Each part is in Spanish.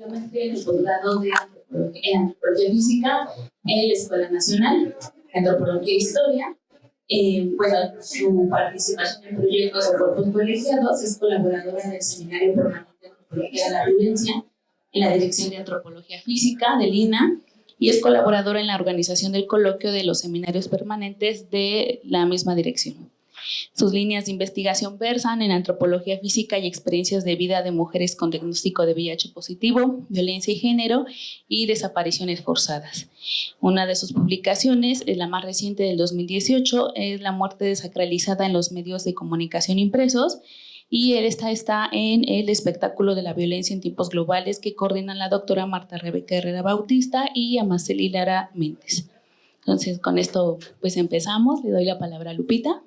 Yo me estoy en el posgrado de Antropología Física en la Escuela Nacional de Antropología e Historia. Bueno, su participación en proyectos de cuerpos colegiados, es colaboradora del Seminario Permanente de Antropología de la Violencia en la Dirección de Antropología Física del INA y es colaboradora en la organización del coloquio de los seminarios permanentes de la misma dirección. Sus líneas de investigación versan en antropología física y experiencias de vida de mujeres con diagnóstico de VIH positivo, violencia y género y desapariciones forzadas. Una de sus publicaciones, la más reciente del 2018, es La muerte desacralizada en los medios de comunicación impresos, y esta está en el espectáculo de la violencia en tiempos globales que coordinan la doctora Marta Rebeca Herrera Bautista y Amaceli Lara Méndez. Entonces, con esto pues empezamos. Le doy la palabra a Lupita.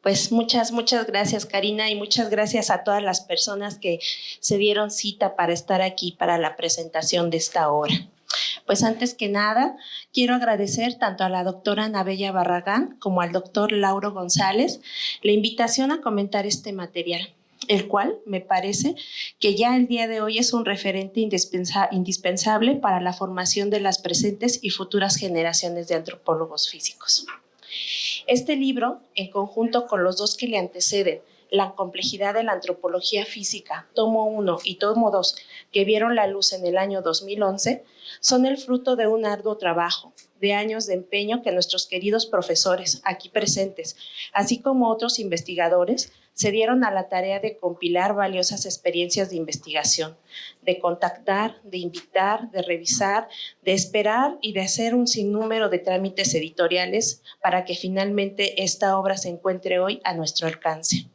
Pues muchas gracias, Karina, y muchas gracias a todas las personas que se dieron cita para estar aquí para la presentación de esta obra. Pues antes que nada, quiero agradecer tanto a la doctora Ana Bella Barragán como al doctor Lauro González la invitación a comentar este material, el cual me parece que ya el día de hoy es un referente indispensable para la formación de las presentes y futuras generaciones de antropólogos físicos. Este libro, en conjunto con los dos que le anteceden, La complejidad de la antropología física, tomo 1 y tomo 2, que vieron la luz en el año 2011, son el fruto de un arduo trabajo, de años de empeño que nuestros queridos profesores aquí presentes, así como otros investigadores, se dieron a la tarea de compilar valiosas experiencias de investigación, de contactar, de invitar, de revisar, de esperar y de hacer un sinnúmero de trámites editoriales para que finalmente esta obra se encuentre hoy a nuestro alcance.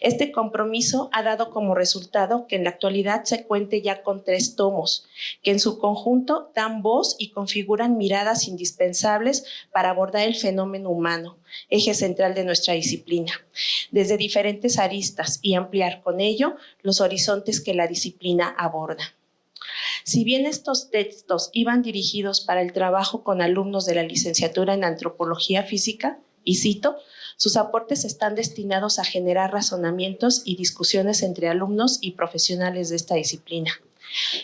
Este compromiso ha dado como resultado que en la actualidad se cuente ya con 3 tomos, que en su conjunto dan voz y configuran miradas indispensables para abordar el fenómeno humano, eje central de nuestra disciplina, desde diferentes aristas y ampliar con ello los horizontes que la disciplina aborda. Si bien estos textos iban dirigidos para el trabajo con alumnos de la licenciatura en Antropología Física, y cito, sus aportes están destinados a generar razonamientos y discusiones entre alumnos y profesionales de esta disciplina.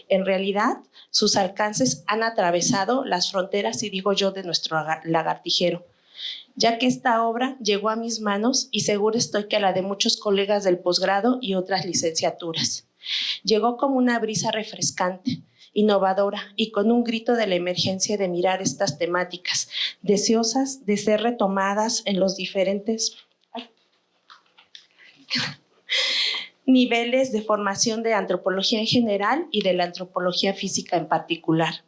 En realidad, sus alcances han atravesado las fronteras, y digo yo, de nuestro lagartijero, ya que esta obra llegó a mis manos y seguro estoy que a la de muchos colegas del posgrado y otras licenciaturas. Llegó como una brisa refrescante, innovadora y con un grito de la emergencia de mirar estas temáticas, deseosas de ser retomadas en los diferentes niveles de formación de antropología en general y de la antropología física en particular.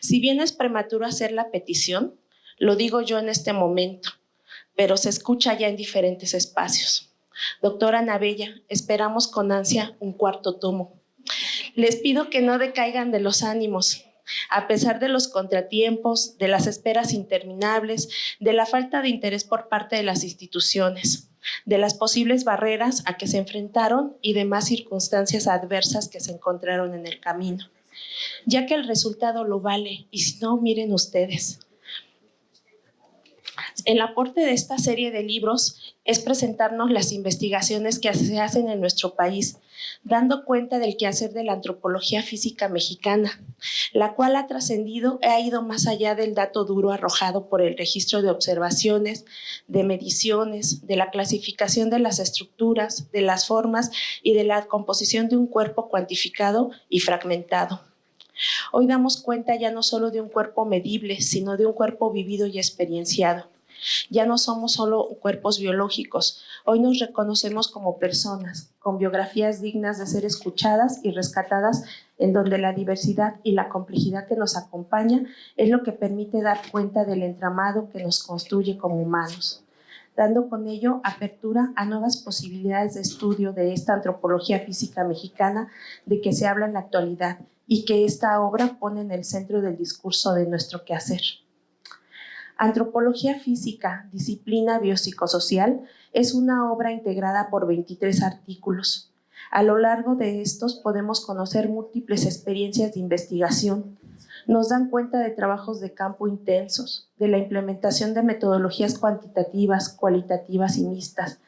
Si bien es prematuro hacer la petición, lo digo yo en este momento, pero se escucha ya en diferentes espacios. Doctora Ana Bella, esperamos con ansia un 4º tomo. Les pido que no decaigan de los ánimos, a pesar de los contratiempos, de las esperas interminables, de la falta de interés por parte de las instituciones, de las posibles barreras a que se enfrentaron y demás circunstancias adversas que se encontraron en el camino, ya que el resultado lo vale, y si no, miren ustedes. El aporte de esta serie de libros es presentarnos las investigaciones que se hacen en nuestro país, dando cuenta del quehacer de la antropología física mexicana, la cual ha trascendido e ha ido más allá del dato duro arrojado por el registro de observaciones, de mediciones, de la clasificación de las estructuras, de las formas y de la composición de un cuerpo cuantificado y fragmentado. Hoy damos cuenta ya no solo de un cuerpo medible, sino de un cuerpo vivido y experienciado. Ya no somos solo cuerpos biológicos, hoy nos reconocemos como personas, con biografías dignas de ser escuchadas y rescatadas, en donde la diversidad y la complejidad que nos acompaña es lo que permite dar cuenta del entramado que nos construye como humanos, dando con ello apertura a nuevas posibilidades de estudio de esta antropología física mexicana de que se habla en la actualidad y que esta obra pone en el centro del discurso de nuestro quehacer. Antropología física, disciplina biopsicosocial, es una obra integrada por 23 artículos. A lo largo de estos podemos conocer múltiples experiencias de investigación. Nos dan cuenta de trabajos de campo intensos, de la implementación de metodologías cuantitativas, cualitativas y mixtas,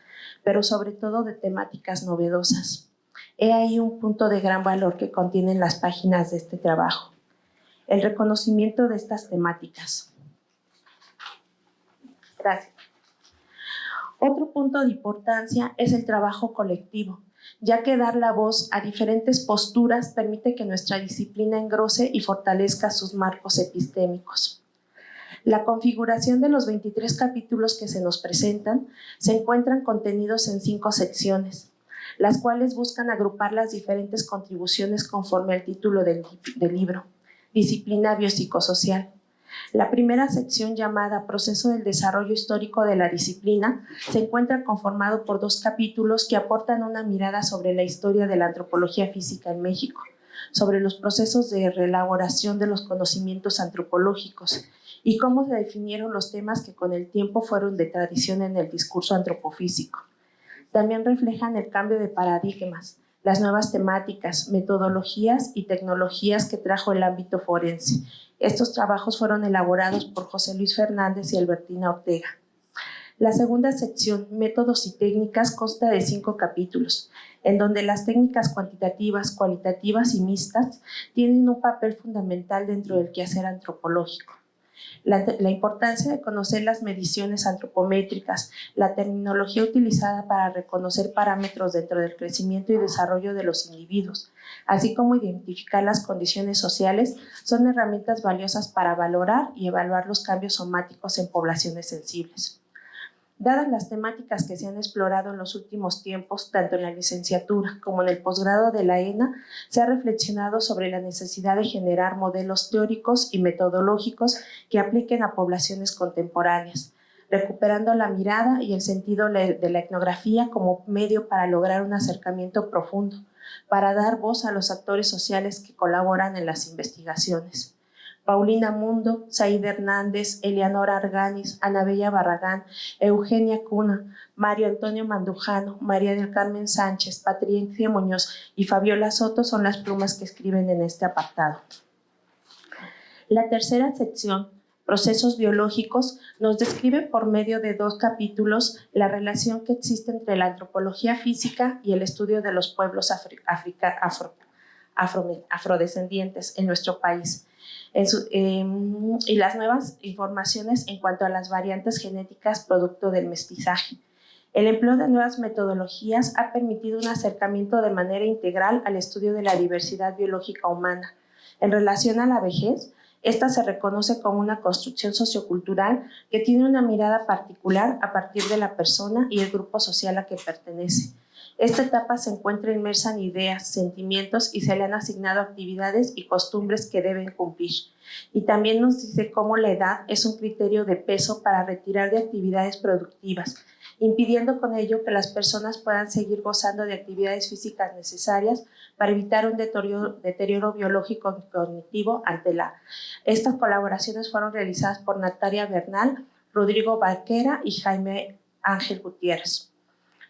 pero sobre todo de temáticas novedosas. He ahí un punto de gran valor que contienen las páginas de este trabajo: el reconocimiento de estas temáticas. Gracias. Otro punto de importancia es el trabajo colectivo, ya que dar la voz a diferentes posturas permite que nuestra disciplina engrose y fortalezca sus marcos epistémicos. La configuración de los 23 capítulos que se nos presentan se encuentran contenidos en 5 secciones, las cuales buscan agrupar las diferentes contribuciones conforme al título del libro: Disciplina biopsicosocial. La primera sección, llamada Proceso del desarrollo histórico de la disciplina, se encuentra conformado por 2 capítulos que aportan una mirada sobre la historia de la antropología física en México, sobre los procesos de reelaboración de los conocimientos antropológicos y cómo se definieron los temas que con el tiempo fueron de tradición en el discurso antropofísico. También reflejan el cambio de paradigmas, las nuevas temáticas, metodologías y tecnologías que trajo el ámbito forense. Estos trabajos fueron elaborados por José Luis Fernández y Albertina Ortega. La segunda sección, Métodos y técnicas, consta de 5 capítulos, en donde las técnicas cuantitativas, cualitativas y mixtas tienen un papel fundamental dentro del quehacer antropológico. La importancia de conocer las mediciones antropométricas, la terminología utilizada para reconocer parámetros dentro del crecimiento y desarrollo de los individuos, así como identificar las condiciones sociales, son herramientas valiosas para valorar y evaluar los cambios somáticos en poblaciones sensibles. Dadas las temáticas que se han explorado en los últimos tiempos, tanto en la licenciatura como en el posgrado de la ENA, se ha reflexionado sobre la necesidad de generar modelos teóricos y metodológicos que apliquen a poblaciones contemporáneas, recuperando la mirada y el sentido de la etnografía como medio para lograr un acercamiento profundo, para dar voz a los actores sociales que colaboran en las investigaciones. Paulina Mundo, Said Hernández, Eleanora Arganis, Ana Bella Barragán, Eugenia Cuna, Mario Antonio Mandujano, María del Carmen Sánchez, Patricia Muñoz y Fabiola Soto son las plumas que escriben en este apartado. La tercera sección, Procesos biológicos, nos describe por medio de 2 capítulos la relación que existe entre la antropología física y el estudio de los pueblos afrodescendientes en nuestro país, y las nuevas informaciones en cuanto a las variantes genéticas producto del mestizaje. El empleo de nuevas metodologías ha permitido un acercamiento de manera integral al estudio de la diversidad biológica humana. En relación a la vejez, esta se reconoce como una construcción sociocultural que tiene una mirada particular a partir de la persona y el grupo social a que pertenece. Esta etapa se encuentra inmersa en ideas, sentimientos y se le han asignado actividades y costumbres que deben cumplir. Y también nos dice cómo la edad es un criterio de peso para retirar de actividades productivas, impidiendo con ello que las personas puedan seguir gozando de actividades físicas necesarias para evitar un deterioro biológico y cognitivo ante la. Estas colaboraciones fueron realizadas por Natalia Bernal, Rodrigo Barquera y Jaime Ángel Gutiérrez.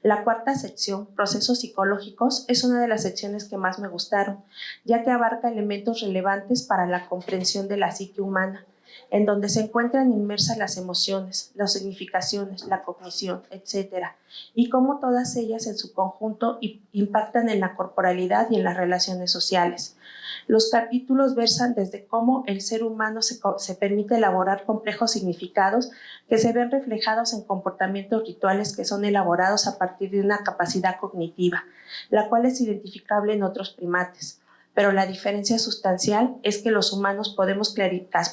La cuarta sección, Procesos psicológicos, es una de las secciones que más me gustaron, ya que abarca elementos relevantes para la comprensión de la psique humana, en donde se encuentran inmersas las emociones, las significaciones, la cognición, etc., y cómo todas ellas en su conjunto impactan en la corporalidad y en las relaciones sociales. Los capítulos versan desde cómo el ser humano se permite elaborar complejos significados que se ven reflejados en comportamientos rituales que son elaborados a partir de una capacidad cognitiva, la cual es identificable en otros primates. Pero la diferencia sustancial es que los humanos podemos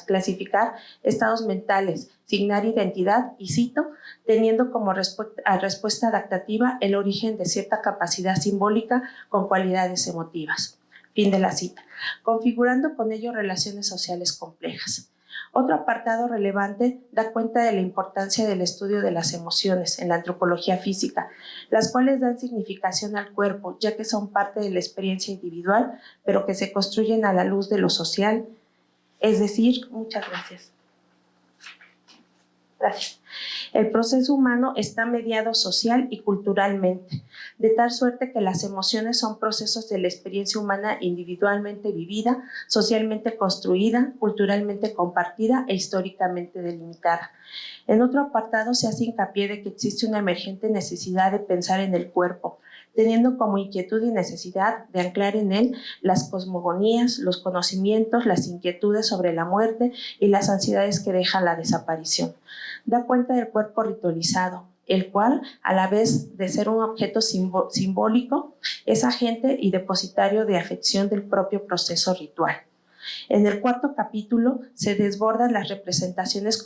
clasificar estados mentales, signar identidad y cito, teniendo como respuesta adaptativa el origen de cierta capacidad simbólica con cualidades emotivas. Fin de la cita. Configurando con ello relaciones sociales complejas. Otro apartado relevante da cuenta de la importancia del estudio de las emociones en la antropología física, las cuales dan significación al cuerpo, ya que son parte de la experiencia individual, pero que se construyen a la luz de lo social. Es decir, muchas gracias. Gracias. El proceso humano está mediado social y culturalmente, de tal suerte que las emociones son procesos de la experiencia humana individualmente vivida, socialmente construida, culturalmente compartida e históricamente delimitada. En otro apartado se hace hincapié de que existe una emergente necesidad de pensar en el cuerpo, teniendo como inquietud y necesidad de anclar en él las cosmogonías, los conocimientos, las inquietudes sobre la muerte y las ansiedades que deja la desaparición. Da cuenta del cuerpo ritualizado, el cual, a la vez de ser un objeto simbólico, es agente y depositario de afección del propio proceso ritual. En el cuarto capítulo se abordan las representaciones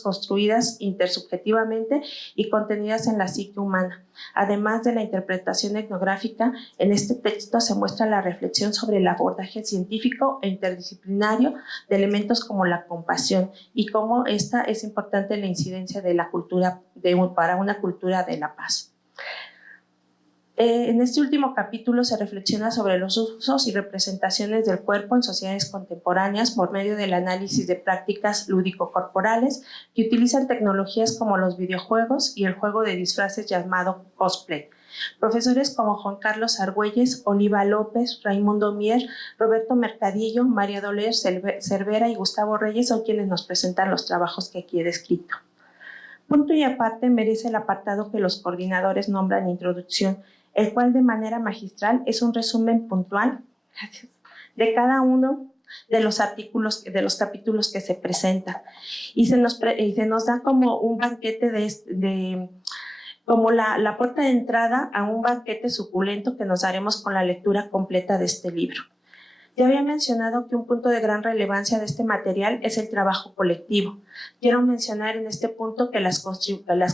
construidas intersubjetivamente y contenidas en la psique humana. Además de la interpretación etnográfica, en este texto se muestra la reflexión sobre el abordaje científico e interdisciplinario de elementos como la compasión y cómo esta es importante en la incidencia de la cultura para una cultura de la paz. En este último capítulo se reflexiona sobre los usos y representaciones del cuerpo en sociedades contemporáneas por medio del análisis de prácticas lúdico-corporales que utilizan tecnologías como los videojuegos y el juego de disfraces llamado cosplay. Profesores como Juan Carlos Argüelles, Oliva López, Raimundo Mier, Roberto Mercadillo, María Dolores Cervera y Gustavo Reyes son quienes nos presentan los trabajos que aquí he descrito. Punto y aparte merece el apartado que los coordinadores nombran introducción, el cual de manera magistral es un resumen puntual de cada uno de los artículos, de los capítulos que se presentan. Y se nos da como un banquete como la puerta de entrada a un banquete suculento que nos daremos con la lectura completa de este libro. Ya había mencionado que un punto de gran relevancia de este material es el trabajo colectivo. Quiero mencionar en este punto que las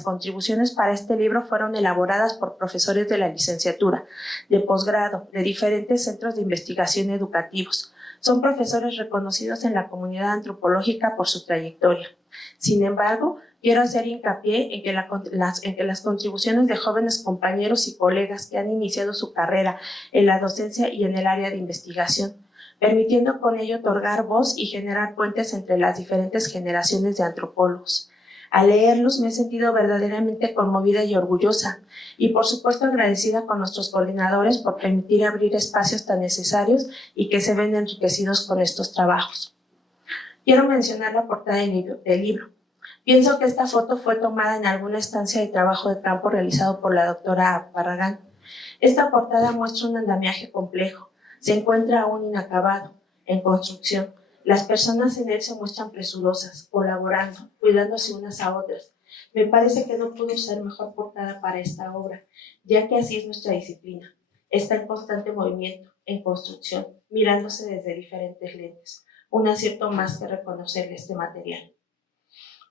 contribuciones para este libro fueron elaboradas por profesores de la licenciatura, de posgrado, de diferentes centros de investigación educativos. Son profesores reconocidos en la comunidad antropológica por su trayectoria. Sin embargo, quiero hacer hincapié en que las contribuciones de jóvenes compañeros y colegas que han iniciado su carrera en la docencia y en el área de investigación, permitiendo con ello otorgar voz y generar puentes entre las diferentes generaciones de antropólogos. Al leerlos me he sentido verdaderamente conmovida y orgullosa, y por supuesto agradecida con nuestros coordinadores por permitir abrir espacios tan necesarios y que se ven enriquecidos con estos trabajos. Quiero mencionar la portada del libro. Pienso que esta foto fue tomada en alguna estancia de trabajo de campo realizado por la doctora Barragán. Esta portada muestra un andamiaje complejo. Se encuentra aún inacabado, en construcción. Las personas en él se muestran presurosas, colaborando, cuidándose unas a otras. Me parece que no pudo ser mejor portada para esta obra, ya que así es nuestra disciplina. Está en constante movimiento, en construcción, mirándose desde diferentes lentes. Un acierto más que reconocerle este material.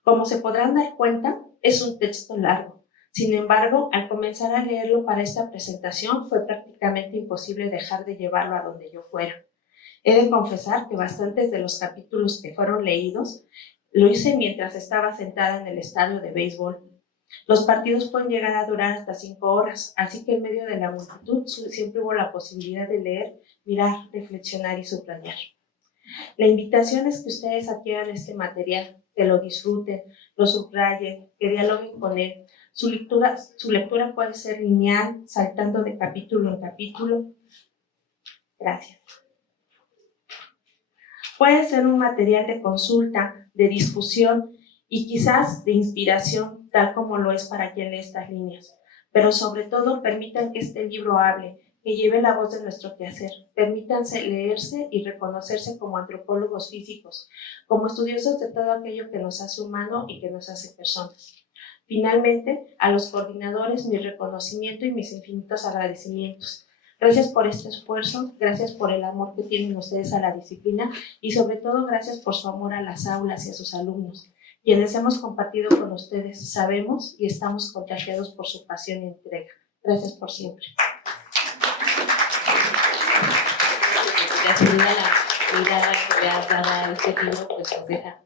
Como se podrán dar cuenta, es un texto largo. Sin embargo, al comenzar a leerlo para esta presentación, fue prácticamente imposible dejar de llevarlo a donde yo fuera. He de confesar que bastantes de los capítulos que fueron leídos lo hice mientras estaba sentada en el estadio de béisbol. Los partidos pueden llegar a durar hasta 5 horas, así que en medio de la multitud siempre hubo la posibilidad de leer, mirar, reflexionar y subrayar. La invitación es que ustedes adquieran este material, que lo disfruten, lo subrayen, que dialoguen con él. Su lectura puede ser lineal, saltando de capítulo en capítulo. Gracias. Puede ser un material de consulta, de discusión y quizás de inspiración, tal como lo es para quien lee estas líneas. Pero sobre todo, permitan que este libro hable, que lleve la voz de nuestro quehacer. Permítanse leerse y reconocerse como antropólogos físicos, como estudiosos de todo aquello que nos hace humano y que nos hace personas. Finalmente, a los coordinadores, mi reconocimiento y mis infinitos agradecimientos. Gracias por este esfuerzo, gracias por el amor que tienen ustedes a la disciplina y sobre todo gracias por su amor a las aulas y a sus alumnos, quienes hemos compartido con ustedes, sabemos y estamos contagiados por su pasión y entrega. Gracias por siempre. Sin duda la mirada que le has dado a este libro pues nos deja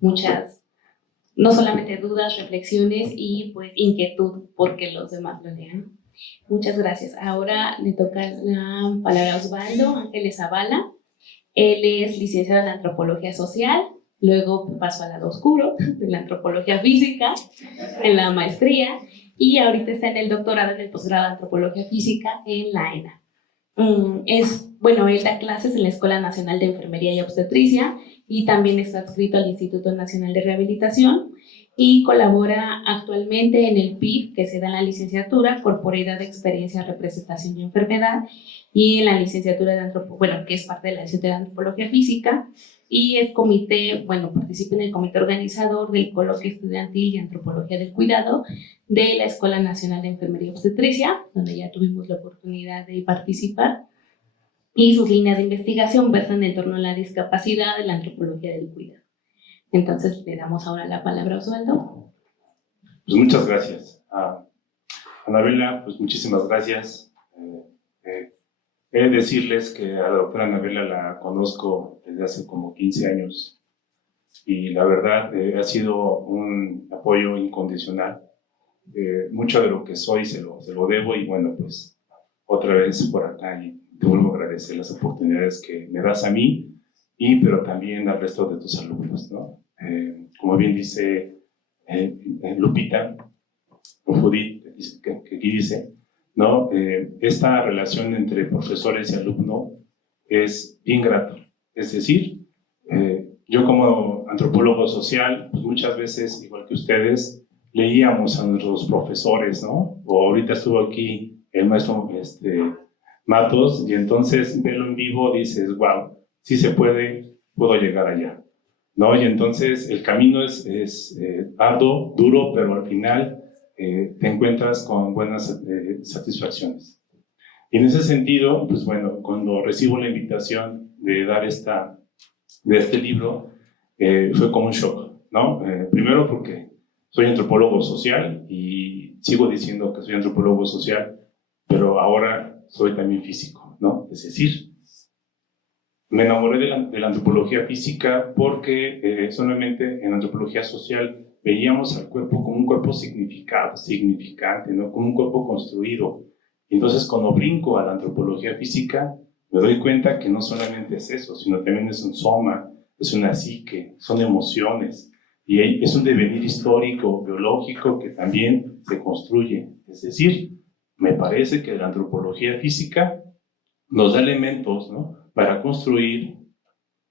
muchas, no solamente dudas, reflexiones y pues inquietud porque los demás lo lean. Muchas gracias. Ahora le toca la palabra a Osvaldo Ángeles Zavala. Él es licenciado en Antropología Social, luego pasó al lado oscuro de la Antropología Física en la maestría y ahorita está en el doctorado en el posgrado de Antropología Física en la ENA. Él da clases en la Escuela Nacional de Enfermería y Obstetricia y también está adscrito al Instituto Nacional de Rehabilitación y colabora actualmente en el PIB, que se da en la licenciatura, Corporeidad de Experiencia, Representación y Enfermedad, y en la licenciatura de Antropología, que es parte de la licenciatura de Antropología Física, y es participa en el comité organizador del Coloquio Estudiantil y Antropología del Cuidado de la Escuela Nacional de Enfermería y Obstetricia, donde ya tuvimos la oportunidad de participar, y sus líneas de investigación versan en torno a la discapacidad de la antropología del cuidado. Entonces, le damos ahora la palabra a Osvaldo. Pues muchas gracias. Anabela, pues muchísimas gracias. He de decirles que a la doctora Anabela la conozco desde hace como 15 años y la verdad ha sido un apoyo incondicional. Mucho de lo que soy se lo debo y bueno, pues otra vez por acá y te vuelvo a agradecer las oportunidades que me das a mí pero también al resto de tus alumnos, ¿no? Como bien dice Lupita, o Judith, que aquí dice, ¿no? Esta relación entre profesores y alumno es bien grato. Es decir, yo como antropólogo social, pues muchas veces, igual que ustedes, leíamos a nuestros profesores, ¿no? O ahorita estuvo aquí el maestro Matos, y entonces verlo en vivo dices, wow, sí se puede, puedo llegar allá, ¿no? Y entonces el camino es arduo, duro, pero al final te encuentras con buenas satisfacciones. Y en ese sentido, pues bueno, cuando recibo la invitación de dar de este libro, fue como un shock, ¿no? Primero porque soy antropólogo social y sigo diciendo que soy antropólogo social, pero ahora soy también físico, ¿no? Es decir, me enamoré de la antropología física porque solamente en antropología social veíamos al cuerpo como un cuerpo significante, ¿no? Como un cuerpo construido. Entonces, cuando brinco a la antropología física, me doy cuenta que no solamente es eso, sino también es un soma, es una psique, son emociones, y es un devenir histórico, biológico, que también se construye. Es decir, me parece que la antropología física nos da elementos, ¿no?, para construir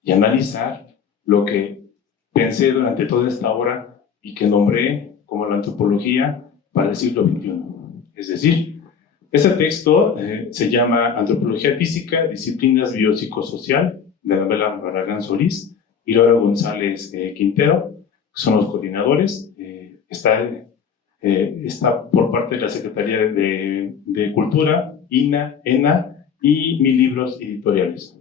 y analizar lo que pensé durante toda esta hora y que nombré como la antropología para el siglo XXI. Es decir, ese texto se llama Antropología Física, Disciplinas Biopsicosocial, de Anabela Barragán Solís y Laura González Quintero, que son los coordinadores. Está por parte de la Secretaría de Cultura, INA, ENA, y mis libros editoriales.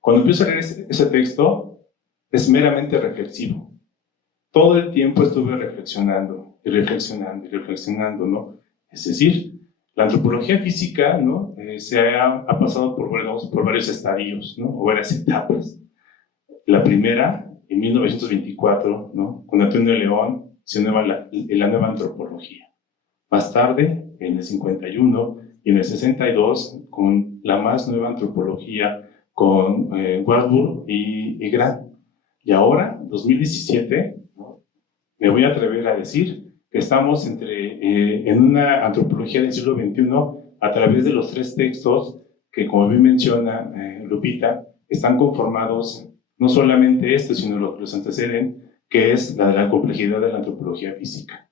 Cuando empiezo a leer ese texto, es meramente reflexivo. Todo el tiempo estuve reflexionando, ¿no? Es decir, la antropología física, ¿no?, ha pasado por varios estadios, ¿no?, o varias etapas. La primera, en 1924, ¿no?, con Antonio León, se nueva la nueva antropología. Más tarde, en el 51 y en el 62, con la más nueva antropología, con Warburg y Grant. Y ahora, 2017, ¿no?, me voy a atrever a decir que estamos en una antropología del siglo XXI a través de los 3 textos que, como bien menciona Lupita, están conformados no solamente sino los anteceden, que es la de la complejidad de la antropología física.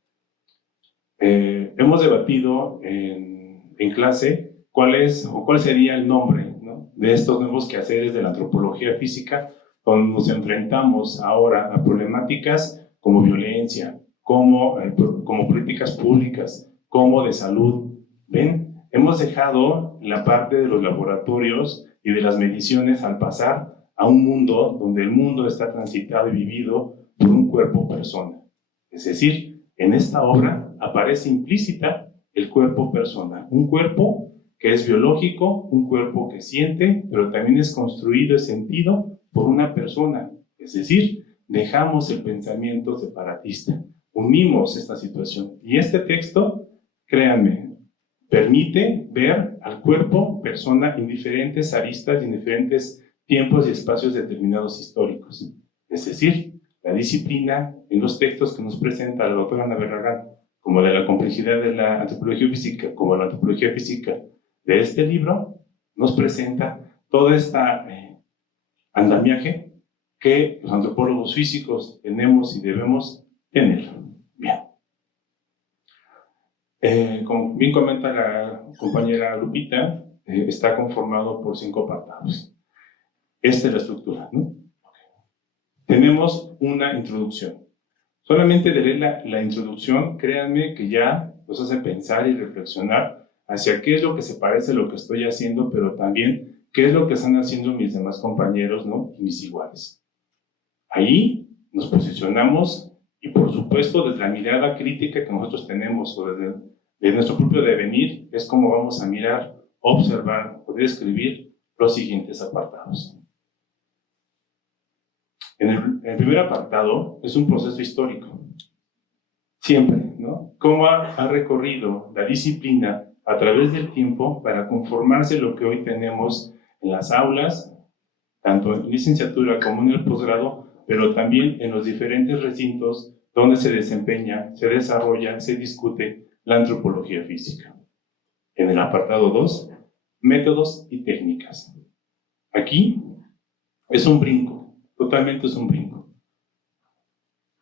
Hemos debatido en clase cuál sería el nombre, ¿no?, de estos nuevos quehaceres de la antropología física, donde nos enfrentamos ahora a problemáticas como violencia, como políticas públicas, como de salud. ¿Ven? Hemos dejado la parte de los laboratorios y de las mediciones al pasar a un mundo donde el mundo está transitado y vivido por un cuerpo persona. Es decir, en esta obra aparece implícita el cuerpo persona, un cuerpo que es biológico, un cuerpo que siente, pero también es construido y sentido por una persona. Es decir, dejamos el pensamiento separatista, unimos esta situación. Y este texto, créanme, permite ver al cuerpo persona en diferentes aristas y en diferentes tiempos y espacios determinados históricos. Es decir, la disciplina en los textos que nos presenta la doctora Ana Barragán, como de la complejidad de la antropología física, como la antropología física de este libro, nos presenta todo este andamiaje que los antropólogos físicos tenemos y debemos tenerlo. Bien. Como bien comenta la compañera Lupita, está conformado por 5 apartados. Esta es la estructura, ¿no? Tenemos una introducción. Solamente de leer la introducción, créanme que ya nos hace pensar y reflexionar hacia qué es lo que se parece a lo que estoy haciendo, pero también qué es lo que están haciendo mis demás compañeros, ¿no? Y mis iguales. Ahí nos posicionamos y, por supuesto, desde la mirada crítica que nosotros tenemos o desde nuestro propio devenir, es como vamos a mirar, observar o describir los siguientes apartados. En el primer apartado es un proceso histórico. Siempre, ¿no? Cómo ha recorrido la disciplina a través del tiempo para conformarse lo que hoy tenemos en las aulas, tanto en licenciatura como en el posgrado, pero también en los diferentes recintos donde se desempeña, se desarrolla, se discute la antropología física. En el apartado 2, métodos y técnicas. Aquí es un brinco. Totalmente es un brinco.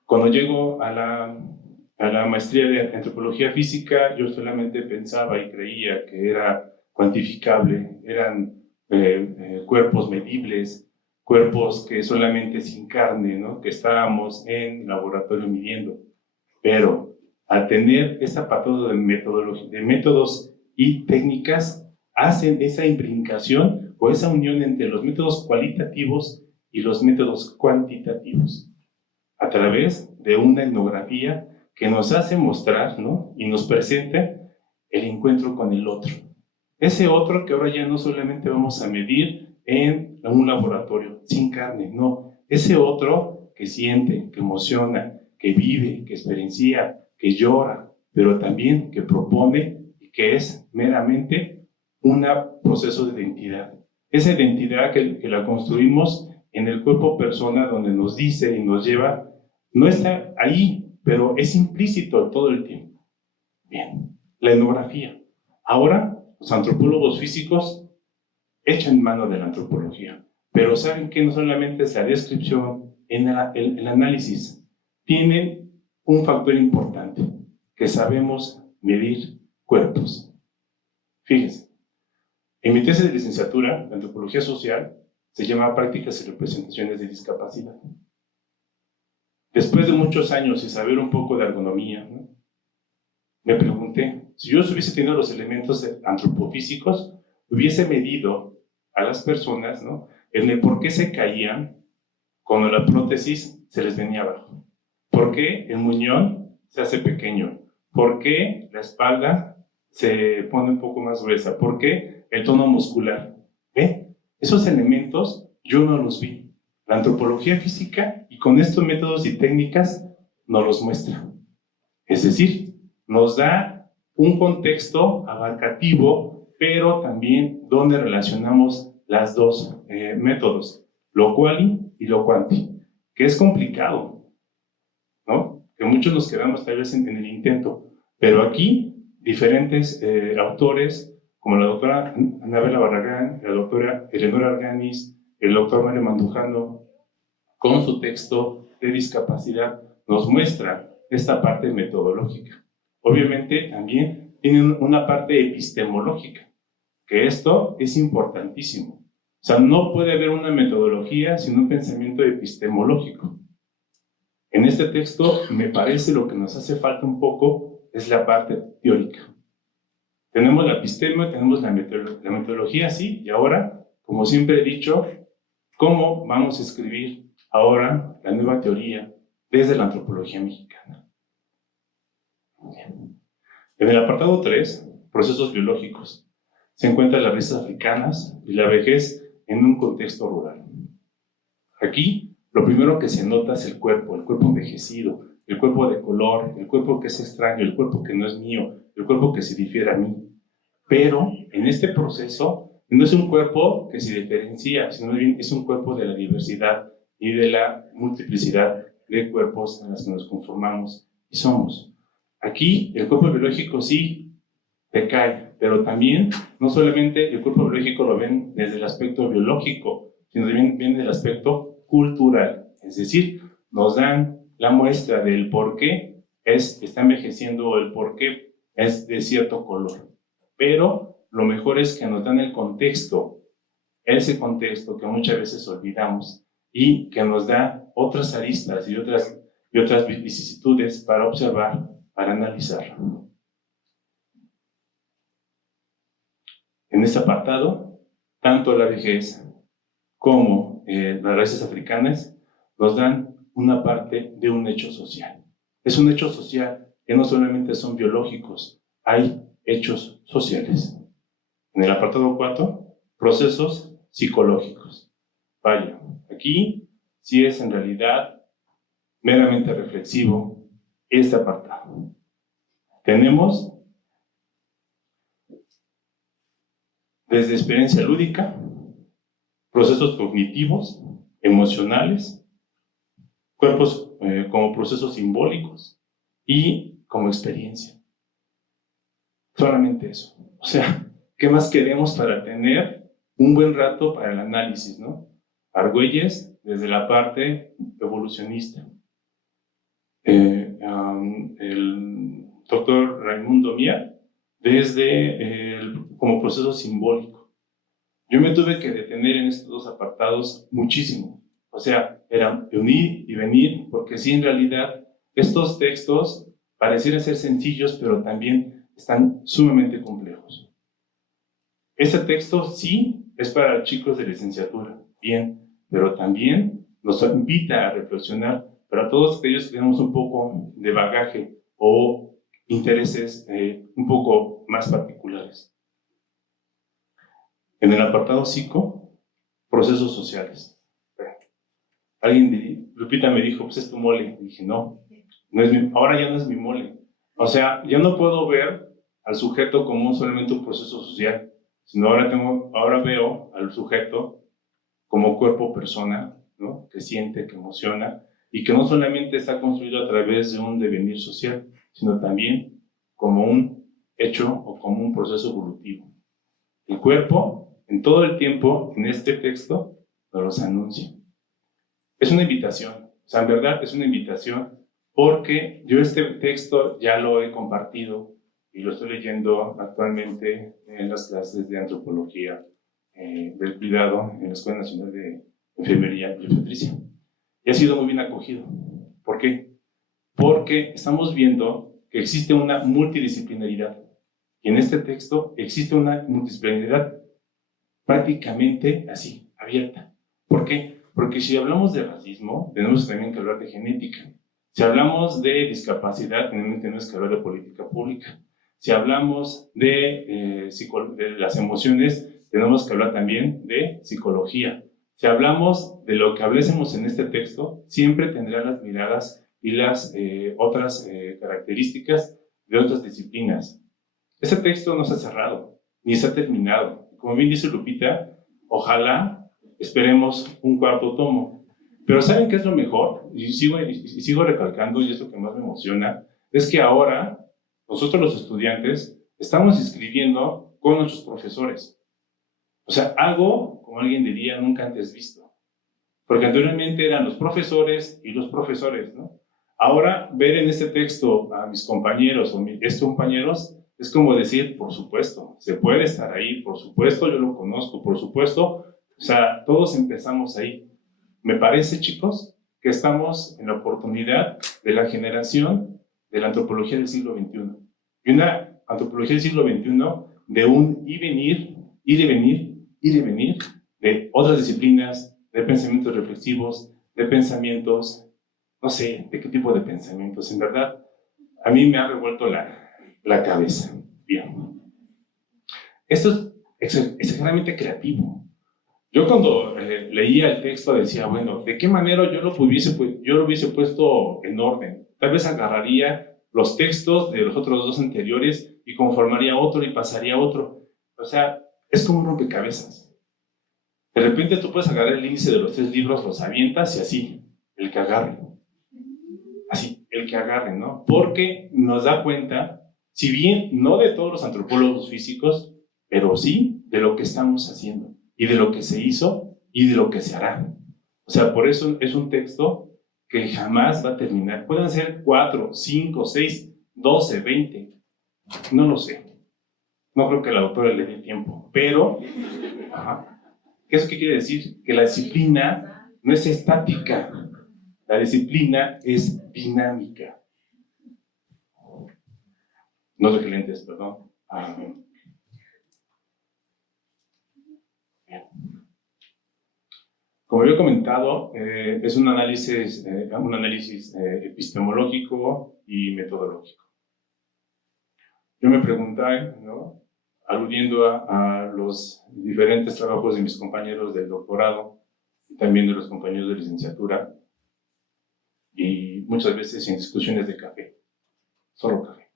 Cuando llego a la maestría de antropología física, yo solamente pensaba y creía que era cuantificable, eran cuerpos medibles, cuerpos que solamente sin carne, ¿no? Que estábamos en laboratorio midiendo. Pero al tener ese apartado de métodos y técnicas, hacen esa imbricación o esa unión entre los métodos cualitativos y los métodos cuantitativos, a través de una etnografía que nos hace mostrar, ¿no? Y nos presenta el encuentro con el otro. Ese otro que ahora ya no solamente vamos a medir en un laboratorio, sin carne, no. Ese otro que siente, que emociona, que vive, que experiencia, que llora, pero también que propone y que es meramente un proceso de identidad. Esa identidad que la construimos en el cuerpo persona, donde nos dice y nos lleva, no está ahí, pero es implícito todo el tiempo. Bien, la etnografía. Ahora, los antropólogos físicos echan mano de la antropología, pero saben que no solamente es la descripción, el análisis, tienen un factor importante, que sabemos medir cuerpos. Fíjense, en mi tesis de licenciatura de antropología social, se llama Prácticas y Representaciones de Discapacidad. Después de muchos años y saber un poco de ergonomía, ¿no? Me pregunté, si yo hubiese tenido los elementos antropofísicos, hubiese medido a las personas, ¿no? En el por qué se caían cuando la prótesis se les venía abajo. ¿Por qué el muñón se hace pequeño? ¿Por qué la espalda se pone un poco más gruesa? ¿Por qué el tono muscular? ¿Ve? Esos elementos yo no los vi. La antropología física, y con estos métodos y técnicas, nos los muestra. Es decir, nos da un contexto abarcativo, pero también donde relacionamos las dos métodos, lo quali y lo quanti, que es complicado, ¿no? Que muchos nos quedamos tal vez en el intento, pero aquí diferentes autores, como la doctora Anabela Barragán, la doctora Eleonora Arganis, el doctor Mario Mandujano, con su texto de discapacidad, nos muestra esta parte metodológica. Obviamente también tienen una parte epistemológica, que esto es importantísimo. O sea, no puede haber una metodología sin un pensamiento epistemológico. En este texto, me parece lo que nos hace falta un poco es la parte teórica. Tenemos la epistema, tenemos la metodología, sí, y ahora, como siempre he dicho, ¿cómo vamos a escribir ahora la nueva teoría desde la antropología mexicana? Bien. En el apartado 3, procesos biológicos, se encuentran las raíces africanas y la vejez en un contexto rural. Aquí, lo primero que se nota es el cuerpo envejecido, el cuerpo de color, el cuerpo que es extraño, el cuerpo que no es mío, el cuerpo que se difiere a mí. Pero en este proceso no es un cuerpo que se diferencia, sino bien es un cuerpo de la diversidad y de la multiplicidad de cuerpos en los que nos conformamos y somos. Aquí el cuerpo biológico sí decae, pero también no solamente el cuerpo biológico lo ven desde el aspecto biológico, sino también ven del aspecto cultural. Es decir, nos dan la muestra del por qué está envejeciendo o el por qué es de cierto color. Pero lo mejor es que nos dan el contexto, ese contexto que muchas veces olvidamos y que nos da otras aristas y otras vicisitudes para observar, para analizar. En este apartado, tanto la vejez como las raíces africanas nos dan una parte de un hecho social. Es un hecho social que no solamente son biológicos, hay hechos sociales. En el apartado 4, procesos psicológicos. Vaya, aquí sí es en realidad meramente reflexivo este apartado. Tenemos desde experiencia lúdica, procesos cognitivos, emocionales, cuerpos como procesos simbólicos y como experiencia. Solamente eso. O sea, ¿qué más queremos para tener un buen rato para el análisis, ¿no? Argüelles desde la parte evolucionista. El doctor Raimundo Mier desde como proceso simbólico. Yo me tuve que detener en estos dos apartados muchísimo. O sea, era unir y venir, porque sí, en realidad, estos textos parecieran ser sencillos, pero también están sumamente complejos. Este texto sí es para chicos de licenciatura, bien, pero también nos invita a reflexionar para todos aquellos que tenemos un poco de bagaje o intereses un poco más particulares. En el apartado psico, procesos sociales. Lupita me dijo, pues es tu mole. Y dije, no es ahora ya no es mi mole. O sea, ya no puedo ver al sujeto como solamente un proceso social, sino ahora veo al sujeto como cuerpo persona, ¿no? Que siente, que emociona, y que no solamente está construido a través de un devenir social, sino también como un hecho o como un proceso evolutivo. El cuerpo, en todo el tiempo, en este texto, nos los anuncia. Es una invitación, o sea, en verdad es una invitación, porque yo este texto ya lo he compartido y lo estoy leyendo actualmente en las clases de antropología del cuidado en la Escuela Nacional de Enfermería y Obstetricia. Y ha sido muy bien acogido. ¿Por qué? Porque estamos viendo que existe una multidisciplinaridad. Y en este texto existe una multidisciplinaridad prácticamente así, abierta. ¿Por qué? Porque si hablamos de racismo, tenemos también que hablar de genética. Si hablamos de discapacidad, tenemos que hablar de política pública. Si hablamos de las emociones, tenemos que hablar también de psicología. Si hablamos de lo que hablésemos en este texto, siempre tendrá las miradas y las otras características de otras disciplinas. Este texto no se ha cerrado, ni se ha terminado. Como bien dice Lupita, ojalá esperemos un cuarto tomo. Pero ¿saben qué es lo mejor? Y sigo recalcando, y es lo que más me emociona, es que ahora nosotros los estudiantes estamos escribiendo con nuestros profesores. O sea, algo, como alguien diría, nunca antes visto. Porque anteriormente eran los profesores y los profesores, ¿no? Ahora, ver en este texto a mis compañeros o mis compañeros es como decir, por supuesto, se puede estar ahí, por supuesto, yo lo conozco, por supuesto. O sea, todos empezamos ahí. Me parece, chicos, que estamos en la oportunidad de la generación de la antropología del siglo XXI. Y una antropología del siglo XXI de un ir y venir de otras disciplinas, de pensamientos reflexivos, de pensamientos, no sé, de qué tipo de pensamientos. En verdad, a mí me ha revuelto la cabeza. Bien. Esto es exageradamente creativo. Yo cuando leía el texto decía, bueno, ¿de qué manera yo lo hubiese puesto en orden? Tal vez agarraría los textos de los otros dos anteriores y conformaría otro y pasaría otro. O sea, es como un rompecabezas. De repente tú puedes agarrar el índice de los 3 libros, los avientas y así, el que agarre. Así, el que agarre, ¿no? Porque nos da cuenta, si bien no de todos los antropólogos físicos, pero sí de lo que estamos haciendo, y de lo que se hizo, y de lo que se hará. O sea, por eso es un texto que jamás va a terminar. Pueden ser 4, 5, 6, 12, 20, no lo sé. No creo que la doctora le dé tiempo, pero, ¿eso qué quiere decir? Que la disciplina no es estática, la disciplina es dinámica. No de lentes, perdón. Como había comentado, es un análisis epistemológico y metodológico. Yo me pregunté, ¿no?, aludiendo a los diferentes trabajos de mis compañeros del doctorado y también de los compañeros de licenciatura, y muchas veces en discusiones de café, solo café.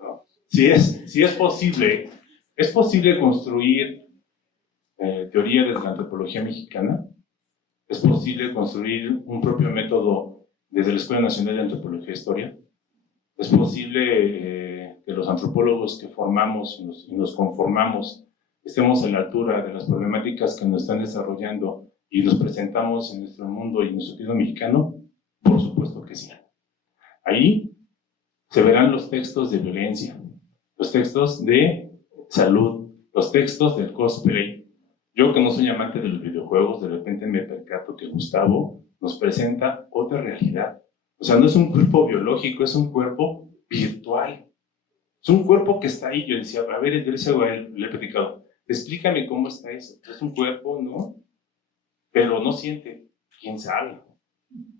¿No? Si es posible construir teoría desde la antropología mexicana, es posible construir un propio método desde la Escuela Nacional de Antropología e Historia, es posible que los antropólogos que formamos y nos conformamos estemos a la altura de las problemáticas que nos están desarrollando y nos presentamos en nuestro mundo y en nuestro sentido mexicano. Por supuesto que sí. Ahí se verán los textos de violencia, los textos de salud, los textos del cosplay. Yo, que no soy amante de los videojuegos, de repente me percato que Gustavo nos presenta otra realidad. O sea, no es un cuerpo biológico, es un cuerpo virtual. Es un cuerpo que está ahí. Yo decía, a ver, yo le he platicado, explícame cómo está eso. Es un cuerpo, ¿no? Pero no siente. ¿Quién sabe?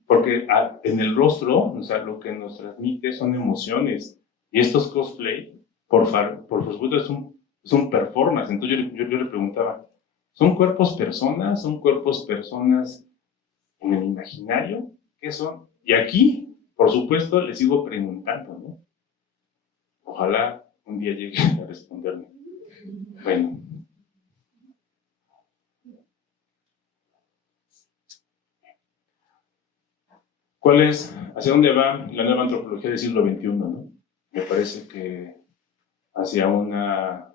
Porque en el rostro, o sea, lo que nos transmite son emociones. Y estos cosplay, por supuesto, es un performance. Entonces yo le preguntaba, ¿son cuerpos personas? ¿Son cuerpos personas en el imaginario? ¿Qué son? Y aquí, por supuesto, le sigo preguntando, ¿no? Ojalá un día llegue a responderme. Bueno. ¿Hacia dónde va la nueva antropología del siglo XXI, ¿no? Me parece que hacia una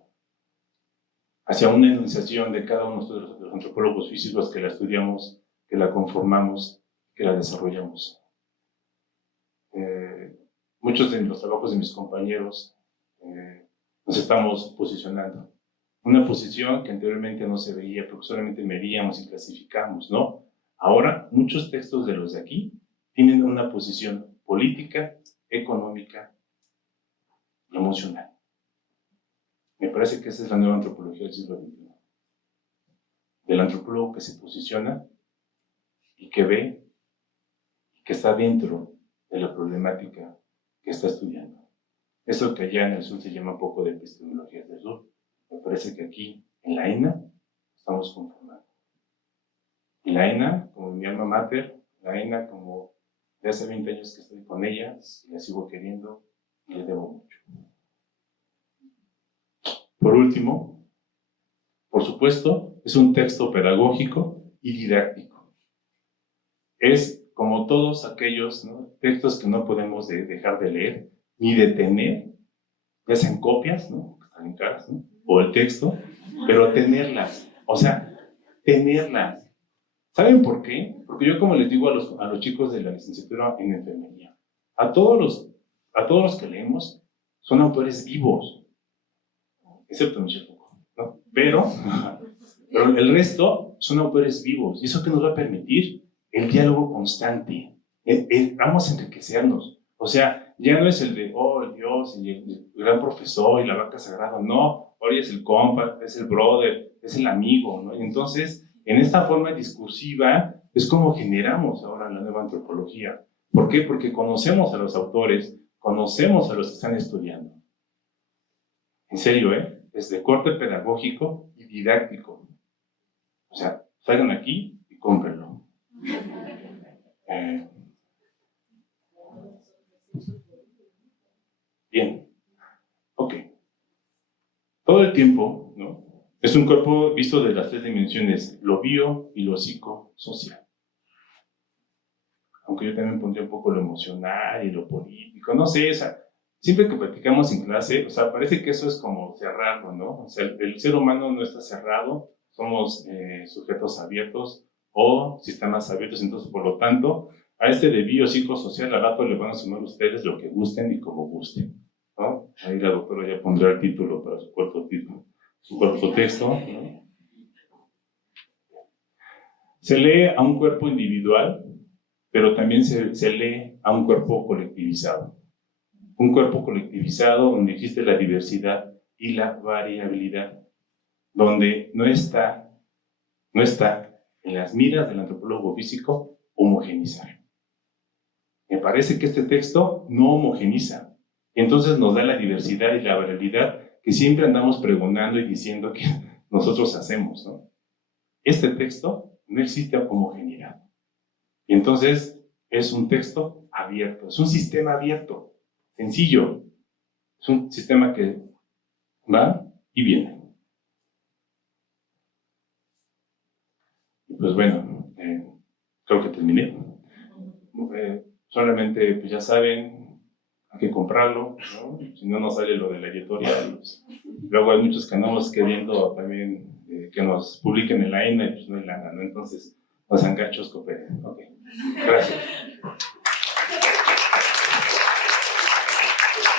enunciación de cada uno de los antropólogos físicos que la estudiamos, que la conformamos, que la desarrollamos. Muchos de los trabajos de mis compañeros nos estamos posicionando. Una posición que anteriormente no se veía, porque solamente medíamos y clasificamos, ¿no? Ahora, muchos textos de los de aquí tienen una posición política, económica y emocional. Me parece que esa es la nueva antropología del siglo XXI. Del antropólogo que se posiciona y que ve y que está dentro de la problemática que está estudiando. Eso que allá en el sur se llama un poco de epistemología del sur. Me parece que aquí, en la ENA, estamos conformando. Y la ENA, como mi alma mater, la ENA como de hace 20 años que estoy con ella, y la sigo queriendo y le debo mucho. Por último, por supuesto, es un texto pedagógico y didáctico. Es como todos aquellos, ¿no?, textos que no podemos dejar de leer ni de tener, ya sean copias, ¿no?, que están en caras, ¿no?, o el texto, pero tenerlas, o sea, tenerlas. ¿Saben por qué? Porque yo, como les digo a los chicos de la licenciatura en enfermería, a todos los que leemos son autores vivos, excepto Michel Foucault, ¿no? Pero el resto son autores vivos, y eso que nos va a permitir el diálogo constante. Vamos a enriquecernos. O sea, ya no es el de, oh, el Dios, el gran profesor y la vaca sagrada, no, ahora es el compa, es el brother, es el amigo, ¿no? Y entonces, en esta forma discursiva es como generamos ahora la nueva antropología. ¿Por qué? Porque conocemos a los autores, conocemos a los que están estudiando. En serio, es de corte pedagógico y didáctico. O sea, salgan aquí y cómprenlo. Bien. Ok. Todo el tiempo, ¿no?, es un cuerpo visto de las 3 dimensiones, lo bio y lo psicosocial. Aunque yo también pondría un poco lo emocional y lo político, no sé, o sea, siempre que platicamos en clase, o sea, parece que eso es como cerrarlo, ¿no? O sea, el ser humano no está cerrado, somos sujetos abiertos o sistemas abiertos, entonces por lo tanto, a este de biopsicosocial al rato le van a sumar ustedes lo que gusten y como gusten, ¿no? Ahí la doctora ya pondrá el título para su cuerpo texto, ¿no? Se lee a un cuerpo individual, pero también se lee a un cuerpo colectivizado. Un cuerpo colectivizado donde existe la diversidad y la variabilidad, donde no está en las miras del antropólogo físico homogenizar. Me parece que este texto no homogeniza, entonces nos da la diversidad y la variabilidad que siempre andamos pregonando y diciendo que nosotros hacemos, ¿no? Este texto no existe homogeneidad. Y entonces es un texto abierto, es un sistema abierto, sencillo. Es un sistema que va y viene. Pues bueno, creo que terminé. Solamente, pues ya saben, hay que comprarlo, ¿no? Si no nos sale lo de la editorial. Pues. Luego hay muchos que andamos queriendo también que nos publiquen en la ENA y pues no hay lana, ¿no? Entonces, los angachos cooperen. Ok, gracias.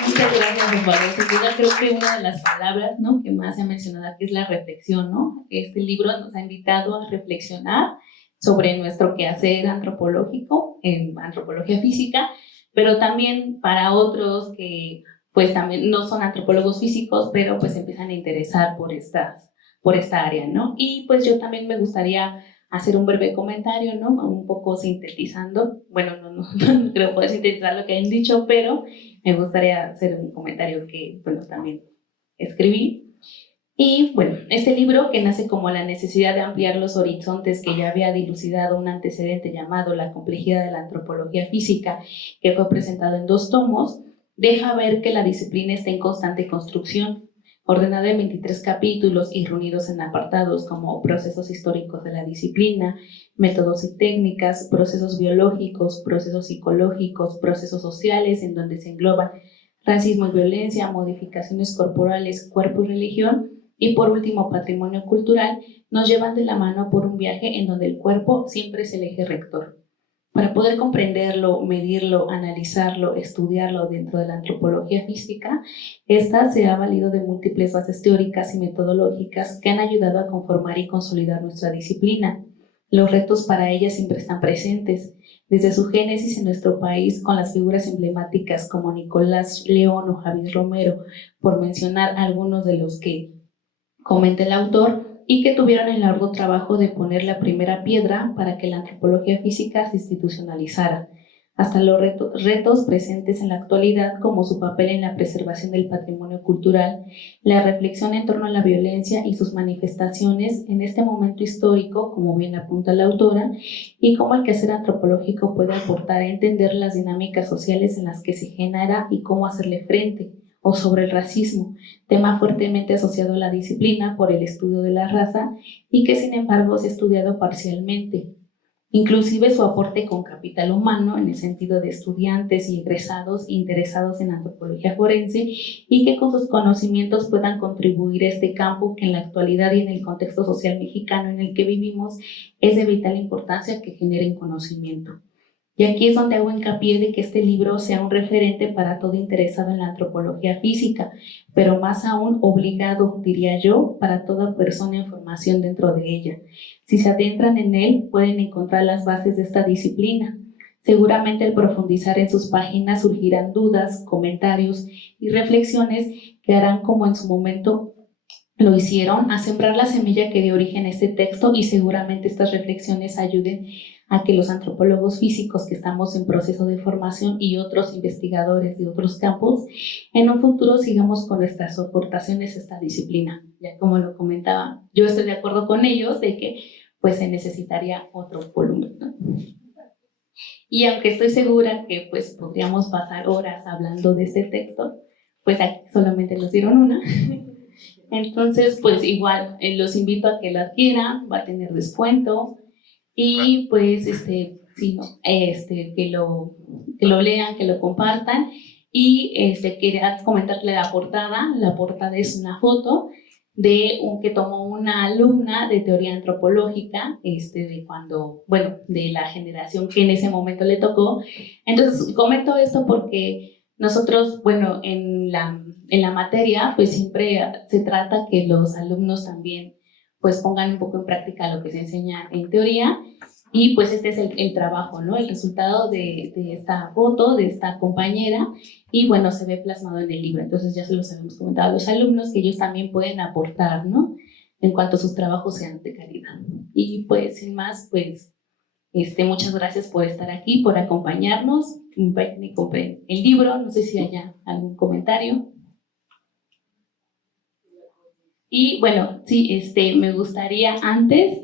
Muchas gracias, Osvaldo. Sin duda creo que una de las palabras, ¿no?, que más se ha mencionado aquí es la reflexión, ¿no? Este libro nos ha invitado a reflexionar sobre nuestro quehacer antropológico en antropología física, pero también para otros que pues también no son antropólogos físicos, pero pues empiezan a interesar por esta área, ¿no? Y pues yo también me gustaría hacer un breve comentario, ¿no? Un poco sintetizando, bueno, no creo poder sintetizar lo que han dicho, pero me gustaría hacer un comentario que, bueno, también escribí. Y bueno, este libro, que nace como la necesidad de ampliar los horizontes que ya había dilucidado un antecedente llamado La complejidad de la antropología física, que fue presentado en 2 tomos, deja ver que la disciplina está en constante construcción, ordenada en 23 capítulos y reunidos en apartados como procesos históricos de la disciplina, métodos y técnicas, procesos biológicos, procesos psicológicos, procesos sociales, en donde se engloban racismo y violencia, modificaciones corporales, cuerpo y religión, y por último, patrimonio cultural, nos llevan de la mano por un viaje en donde el cuerpo siempre es el eje rector. Para poder comprenderlo, medirlo, analizarlo, estudiarlo dentro de la antropología física, esta se ha valido de múltiples bases teóricas y metodológicas que han ayudado a conformar y consolidar nuestra disciplina. Los retos para ella siempre están presentes, desde su génesis en nuestro país con las figuras emblemáticas como Nicolás León o Javier Romero, por mencionar algunos de los que comenta el autor, y que tuvieron el largo trabajo de poner la primera piedra para que la antropología física se institucionalizara, hasta los retos presentes en la actualidad, como su papel en la preservación del patrimonio cultural, la reflexión en torno a la violencia y sus manifestaciones en este momento histórico, como bien apunta la autora, y cómo el quehacer antropológico puede aportar a entender las dinámicas sociales en las que se genera y cómo hacerle frente, o sobre el racismo, tema fuertemente asociado a la disciplina por el estudio de la raza y que sin embargo se ha estudiado parcialmente. Inclusive su aporte con capital humano en el sentido de estudiantes y egresados interesados en antropología forense y que con sus conocimientos puedan contribuir a este campo que en la actualidad y en el contexto social mexicano en el que vivimos es de vital importancia que generen conocimiento. Y aquí es donde hago hincapié de que este libro sea un referente para todo interesado en la antropología física, pero más aún obligado, diría yo, para toda persona en formación dentro de ella. Si se adentran en él, pueden encontrar las bases de esta disciplina. Seguramente al profundizar en sus páginas surgirán dudas, comentarios y reflexiones que harán como en su momento lo hicieron, a sembrar la semilla que dio origen a este texto, y seguramente estas reflexiones ayuden a que los antropólogos físicos que estamos en proceso de formación y otros investigadores de otros campos, en un futuro sigamos con nuestras aportaciones a esta disciplina. Ya como lo comentaba, yo estoy de acuerdo con ellos de que pues se necesitaría otro volumen, ¿no? Y aunque estoy segura que pues podríamos pasar horas hablando de este texto, pues aquí solamente nos dieron una. Entonces, pues igual los invito a que lo adquieran, va a tener descuento. Y pues, sí, ¿no? Que lo lean, que lo compartan. Y quería comentarle la portada. La portada es una foto que tomó una alumna de teoría antropológica, de cuando, bueno, de la generación que en ese momento le tocó. Entonces, comento esto porque nosotros, bueno, en la materia, pues siempre se trata que los alumnos también pues pongan un poco en práctica lo que se enseña en teoría, y pues este es el trabajo, ¿no? El resultado de esta foto, de esta compañera, y bueno, se ve plasmado en el libro. Entonces ya se los habíamos comentado a los alumnos que ellos también pueden aportar, ¿no? En cuanto sus trabajos sean de calidad. Y pues sin más, pues muchas gracias por estar aquí, por acompañarnos. Me compré el libro, no sé si haya algún comentario. Y bueno, sí, me gustaría antes,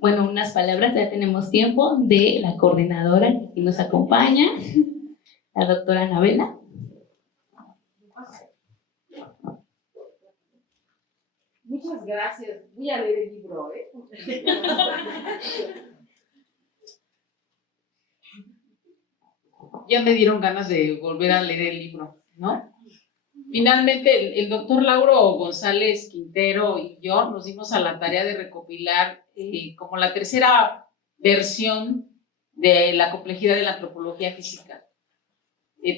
bueno, unas palabras, ya tenemos tiempo, de la coordinadora que nos acompaña, la doctora Anabela. Muchas gracias. Voy a leer el libro, ¿eh? Ya me dieron ganas de volver a leer el libro, ¿no? Finalmente, el doctor Lauro González Quintero y yo nos dimos a la tarea de recopilar como la tercera versión de la complejidad de la antropología física.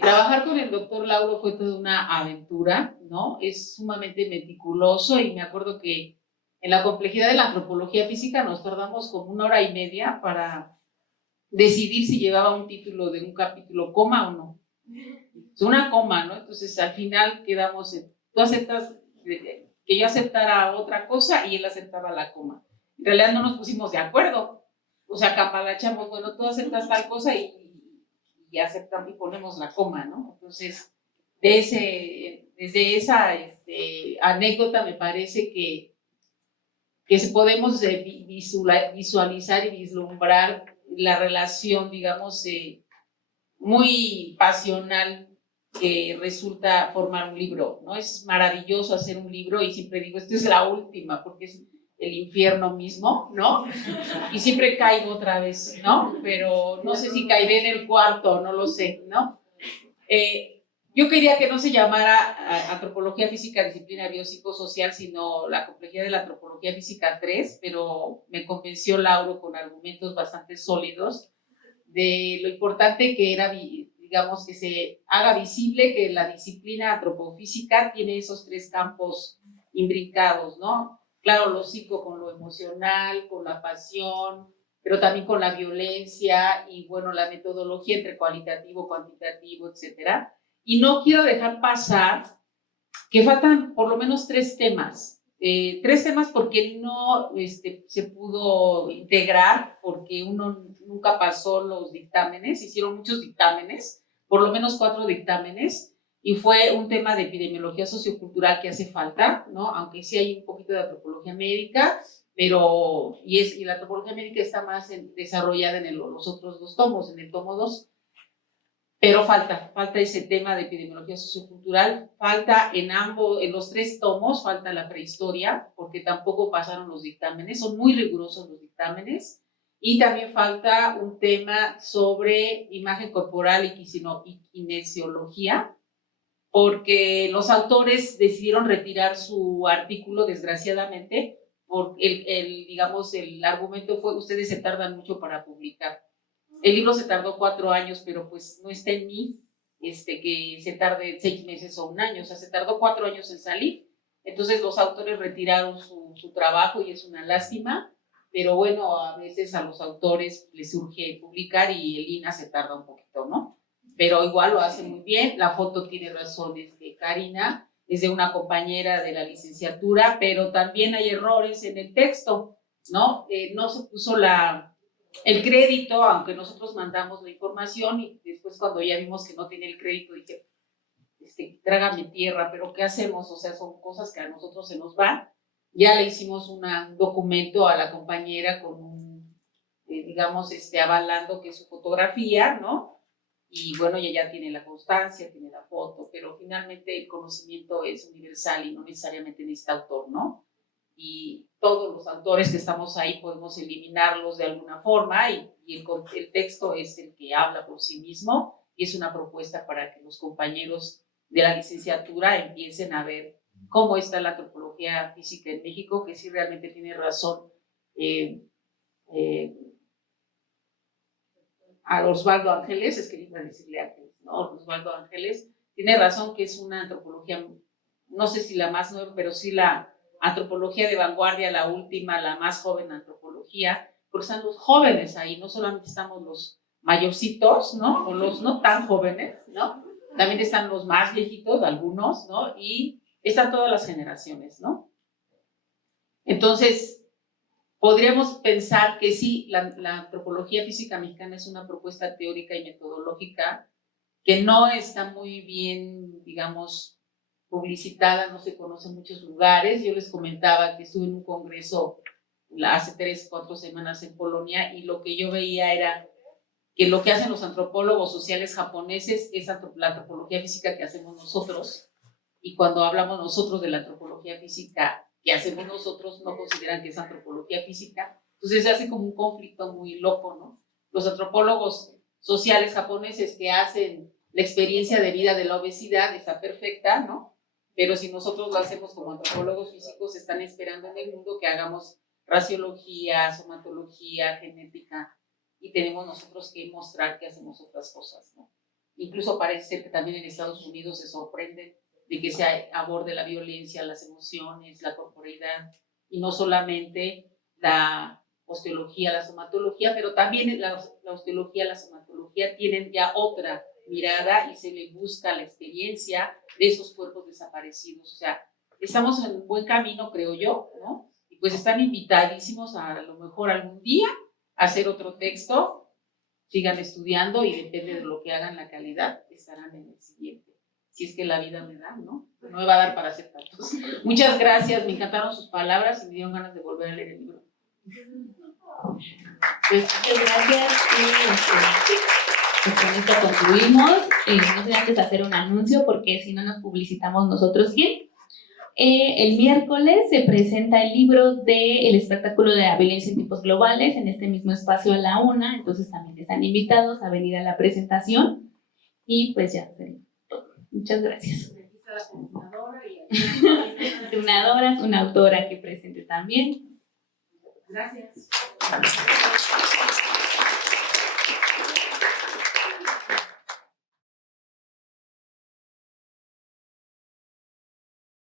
Trabajar con el doctor Lauro fue toda una aventura, ¿no? Es sumamente meticuloso y me acuerdo que en la complejidad de la antropología física nos tardamos como 1 hora y media para decidir si llevaba un título de un capítulo coma o no. Es una coma, ¿no? Entonces al final quedamos en, tú aceptas que yo aceptara otra cosa y él aceptaba la coma. En realidad no nos pusimos de acuerdo, o sea, capalachamos, bueno, tú aceptas tal cosa y aceptamos y ponemos la coma, ¿no? Entonces, desde esa anécdota me parece que podemos visualizar y vislumbrar la relación, digamos, muy pasional que resulta formar un libro, ¿no? Es maravilloso hacer un libro y siempre digo, esta es la última, porque es el infierno mismo, ¿no? Y siempre caigo otra vez, ¿no? Pero no sé si caeré en el cuarto, no lo sé, ¿no? Yo quería que no se llamara Antropología Física, Disciplina Biopsicosocial, sino la complejidad de la Antropología Física 3, pero me convenció Lauro con argumentos bastante sólidos de lo importante que era, digamos, que se haga visible que la disciplina antropofísica tiene esos 3 campos imbrincados, ¿no? Claro, lo psico con lo emocional, con la pasión, pero también con la violencia y, bueno, la metodología entre cualitativo, cuantitativo, etcétera. Y no quiero dejar pasar que faltan por lo menos 3 temas. 3 temas porque no se pudo integrar, porque uno nunca pasó los dictámenes, hicieron muchos dictámenes, por lo menos 4 dictámenes, y fue un tema de epidemiología sociocultural que hace falta, ¿no? Aunque sí hay un poquito de antropología médica, pero, y la antropología médica está más desarrollada en los otros 2 tomos, en el tomo 2, pero falta ese tema de epidemiología sociocultural, falta en los 3 tomos, falta la prehistoria, porque tampoco pasaron los dictámenes, son muy rigurosos los dictámenes, y también falta un tema sobre imagen corporal y kinesiología, porque los autores decidieron retirar su artículo, desgraciadamente, porque digamos, el argumento fue, ustedes se tardan mucho para publicar. El libro se tardó 4 años, pero pues no está en mí que se tarde 6 meses o 1 año, o sea, se tardó 4 años en salir. Entonces los autores retiraron su trabajo y es una lástima, pero bueno, a veces a los autores les urge publicar y el INA se tarda un poquito, ¿no? Pero igual lo hace muy bien. La foto tiene razones de Karina, es de una compañera de la licenciatura, pero también hay errores en el texto, ¿no? No se puso el crédito, aunque nosotros mandamos la información y después cuando ya vimos que no tenía el crédito dije, trágame tierra, pero ¿qué hacemos? O sea, son cosas que a nosotros se nos van. Ya le hicimos un documento a la compañera con digamos, avalando que es su fotografía, ¿no? Y bueno, ella ya tiene la constancia, tiene la foto, pero finalmente el conocimiento es universal y no necesariamente necesita autor, ¿no? Y todos los autores que estamos ahí podemos eliminarlos de alguna forma y el texto es el que habla por sí mismo y es una propuesta para que los compañeros de la licenciatura empiecen a ver cómo está la antropología física en México, que sí realmente tiene razón a Osvaldo Ángeles, es que iba a decirle Ángeles, ¿no? Osvaldo Ángeles tiene razón que es una antropología, no sé si la más nueva, pero sí la antropología de vanguardia, la última, la más joven antropología, porque están los jóvenes ahí, no solamente estamos los mayorcitos, ¿no? O los no tan jóvenes, ¿no? También están los más viejitos, algunos, ¿no? Y están todas las generaciones, ¿no? Entonces, podríamos pensar que sí, la antropología física mexicana es una propuesta teórica y metodológica que no está muy bien, digamos, publicitada, no se conoce en muchos lugares. Yo les comentaba que estuve en un congreso hace 3 o 4 semanas en Polonia y lo que yo veía era que lo que hacen los antropólogos sociales japoneses es la antropología física que hacemos nosotros, y cuando hablamos nosotros de la antropología física que hacemos nosotros, no consideran que es antropología física. Entonces se hace como un conflicto muy loco, ¿no? Los antropólogos sociales japoneses que hacen la experiencia de vida de la obesidad está perfecta, ¿no? Pero si nosotros lo hacemos como antropólogos físicos, están esperando en el mundo que hagamos raciología, somatología, genética, y tenemos nosotros que mostrar que hacemos otras cosas, ¿no? Incluso parece ser que también en Estados Unidos se sorprenden de que se aborde la violencia, las emociones, la corporeidad, y no solamente la osteología, la somatología, pero también la osteología, la somatología tienen ya otra mirada y se le busca la experiencia de esos cuerpos desaparecidos. O sea, estamos en un buen camino, creo yo, ¿no? Y pues están invitadísimos a lo mejor algún día a hacer otro texto, sigan estudiando y depende de lo que hagan, la calidad, estarán en el siguiente. Si es que la vida me da, ¿no? No me va a dar para hacer tantos. Muchas gracias, me encantaron sus palabras y me dieron ganas de volver a leer el libro. Pues muchas gracias y pues con esto concluimos. No sé antes hacer un anuncio porque si no nos publicitamos nosotros bien. El miércoles se presenta el libro del espectáculo de la violencia en tiempos globales en este mismo espacio a la 1, entonces también están invitados a venir a la presentación y pues ya. Muchas gracias. Una autora que presente también. Gracias.